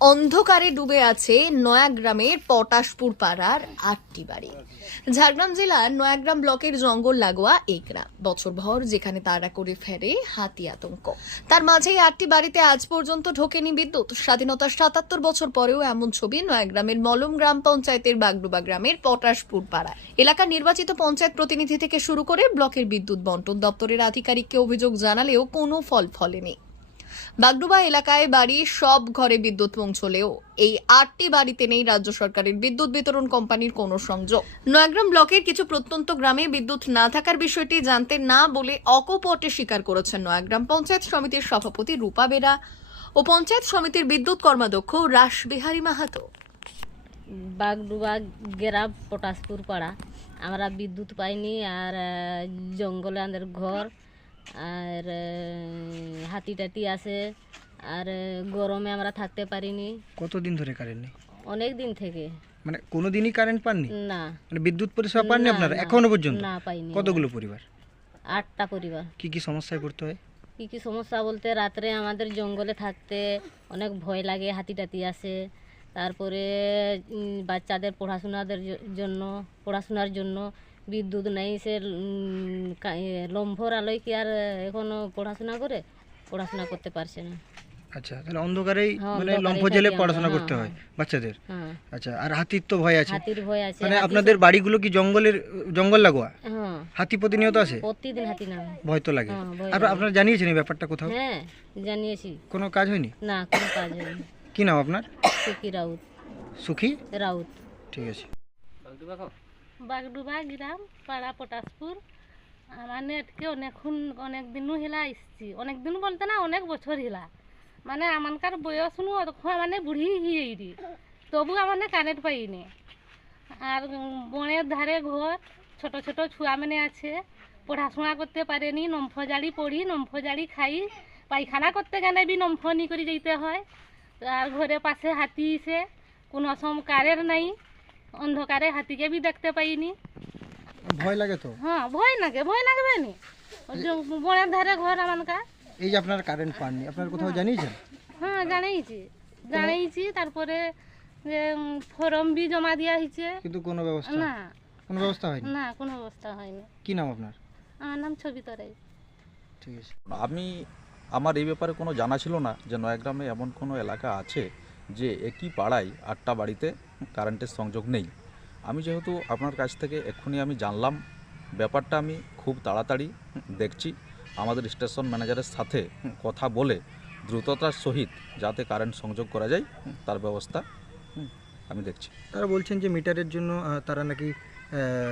অন্ধকারে ডুবে আছে নয়াগ্রামের পটাশপুর পাড়ার আটটি বাড়ি। ঝাড়গ্রাম জেলার নয়াগ্রাম ব্লকের জঙ্গল লাগোয়া এই গ্রাম। বছরভর যেখানে তারা করে ফেরে হাতি আতঙ্ক। তার মাঝেই আটটি বাড়িতে আজ পর্যন্ত ঢোকেনি বিদ্যুৎ। স্বাধীনতার সাতাত্তর বছর পরেও এমন ছবি নয়াগ্রামের মলম গ্রাম পঞ্চায়েতের বাগডুবা গ্রামের পটাশপুর পাড়া এলাকার নির্বাচিত পঞ্চায়েত প্রতিনিধি থেকে শুরু করে ব্লকের বিদ্যুৎ বন্টন দপ্তরের আধিকারিককে অভিযোগ জানালেও কোনো ফল ফলেনি। বাগডুবা এলাকায় বাড়ি, সব ঘরে বিদ্যুৎ পৌঁছলেও এই আটটি বাড়িতে নেই রাজ্য সরকারের বিদ্যুৎ বিতরণ কোম্পানির কোনো সংযোগ। নয়াগ্রাম ব্লকের কিছু প্রত্যন্ত গ্রামে বিদ্যুৎ না থাকার বিষয়টি জানতে না বলে অকপটে স্বীকার করেছেন নয়াগ্রাম পঞ্চায়েত সমিতির সভাপতি রূপা বেরা ও পঞ্চায়েত সমিতির বিদ্যুৎ কর্মাধ্যক্ষ রাসবিহারী মাহাতো। বাগডুবা গ্রাম পটাশপুর পাড়া। আমরা বিদ্যুৎ পাইনি আর জঙ্গলে আমাদের ঘর আর হাতি টাতি আছে। আর গরমে আমরা থাকতে পারিনি। কতদিন ধরে কারেন্ট নেই? অনেক দিন থেকে। মানে কোনো দিনই কারেন্ট পাননি? না। মানে বিদ্যুৎ পরিষেবা পাননি আপনারা? এখনও পর্যন্ত? না পাইনি। কতগুলো পরিবার? আটটা পরিবার। কি কি সমস্যায় পড়তে হয়? কি কি সমস্যা বলতে রাত্রে আমাদের জঙ্গলে থাকতে অনেক ভয় লাগে হাতি টাতি আসে তারপরে বাচ্চাদের পড়াশোনাদের জন্য পড়াশোনার জন্য বিদ্যুৎ নেই সে লম্ভর আলোয় কি আর এখনও পড়াশোনা করে? পড়াশোনা করতে পারছে না। আচ্ছা তাহলে অন্ধকারেই হ্যাঁ, মানে লম্ফ জেলে পড়াশোনা করতে হয় হ্যাঁ। বাচ্চাদের? হ্যাঁ। আচ্ছা আর হাতির তো ভয় আছে। হাতির ভয় আছে মানে আপনাদের বাড়িগুলো কি জঙ্গলের জঙ্গল লাগোয়া? হাতি প্রতিনিয়ত আছে প্রতিদিন হাতি নামে। ভয় তো লাগে। ভয় আপনারা জানিয়েছেন এই ব্যাপারটা কোথাও? হ্যাঁ জানিয়েছি। কোনো কাজ হয়নি? না কোনো কাজ হয়নি। কি নাম আপনার? সুকি রাউত। সুখী? রাউত। ঠিক আছে। বাগডুবা গ্রাম, পাড়া পটাশপুর। আমার নেটকে অনেকক্ষণ অনেক দিনও হেলা আসছি অনেক দিন বলতে না, অনেক বছর হেলা। মানে আমানকার বয়স নু মানে বুড়ি হইরি। তবু মানে কারেন্ট পাইনি। আর বনের ধারে ঘর, ছোট ছোট ছুয়া মানে আছে। পড়াশোনা করতে পারেনি নম্ফ জাড়ি পড়ি নম্ফ জাড়ি খাই। পায়খানা করতে গেলে বি নম্ফ নি করে যেতে হয়। আর ঘরে পাশে হাতি ইসে কোনো সম কারের নাই। অন্ধকারে হাতিকে বি দেখতে পাইনি। ভয় লাগে তো? হ্যাঁ ভয় লাগে ভয় লাগবে নি? বনের ধারে ঘর আমানকা। এই যে আপনার কারেন্ট পাননি আপনার কোথাও জানিয়েছেন? হ্যাঁ জানাইছি জানাইছি তারপরে যে ফর্ম বি জমা দিয়া হয়েছে কিন্তু কোনো ব্যবস্থা? না। কোনো ব্যবস্থা হয়নি? না কোনো অবস্থা হয়নি। কি নাম আপনার? আমার নাম ছবি তরাই ঠিক আছে। আমি আমার এই ব্যাপারে কোনো জানা ছিল না যে নয়াগ্রামে এমন কোনো এলাকা আছে যে একই পাড়ায় আটটা বাড়িতে কারেন্টের সংযোগ নেই। আমি যেহেতু আপনার কাছ থেকে এক্ষুনি আমি জানলাম ব্যাপারটা আমি খুব তাড়াতাড়ি দেখছি। আমাদের স্টেশন ম্যানেজারের সাথে কথা বলে দ্রুততার সহিত যাতে কারেন্ট সংযোগ করা যায় তার ব্যবস্থা আমি দেখছি। তারা বলছেন যে মিটারের জন্য তারা নাকি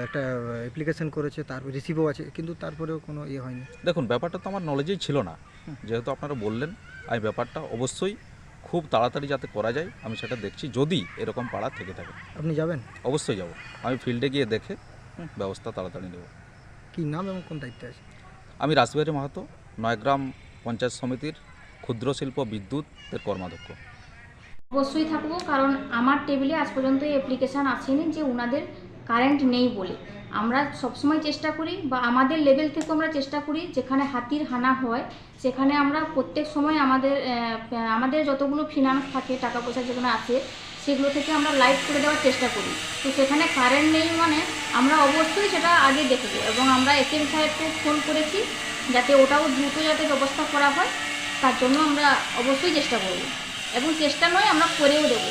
একটা অ্যাপ্লিকেশন করেছে তারপর রিসিভও আছে কিন্তু তারপরেও কোনো ইয়ে হয়নি। দেখুন ব্যাপারটা তো আমার নলেজেই ছিল না। যেহেতু আপনারা বললেন আমি ব্যাপারটা অবশ্যই খুব তাড়াতাড়ি যাতে করা যায় আমি সেটা দেখছি যদি এরকম পাড়া থেকে থাকে। আপনি যাবেন? অবশ্যই যাব। আমি ফিল্ডে গিয়ে দেখে হুম, ব্যবস্থা তাড়াতাড়ি নেব। কি নাম এবং কোন দায়িত্বে আছে? আমি রাসবিহারী মাহাতো নয়গ্রাম পঞ্চায়েত সমিতির ক্ষুদ্র শিল্প বিদ্যুতের কর্মাধ্যক্ষ। অবশ্যই থাকব কারণ আমার টেবিলে আজ পর্যন্ত এই অ্যাপ্লিকেশান আসেনি যে ওনাদের কারেন্ট নেই বলে। আমরা সবসময় চেষ্টা করি বা আমাদের লেভেল থেকে আমরা চেষ্টা করি যেখানে হাতির হানা হয়, সেখানে আমরা প্রত্যেক সময় আমাদের আমাদের যতগুলো ফিনান্স থাকে টাকা পয়সা যেগুলো আছে, সেগুলো থেকে আমরা লাইট করে দেওয়ার চেষ্টা করি। তো সেখানে কারেন্ট নেই মানে আমরা অবশ্যই সেটা আগে দেখব এবং আমরা এসএম সাহেবকে ফোন করেছি যাতে ওটাও দ্রুত যাতে ব্যবস্থা করা হয়, তার জন্য আমরা অবশ্যই চেষ্টা করব। এবং চেষ্টা নয়, আমরা করেও দেবো।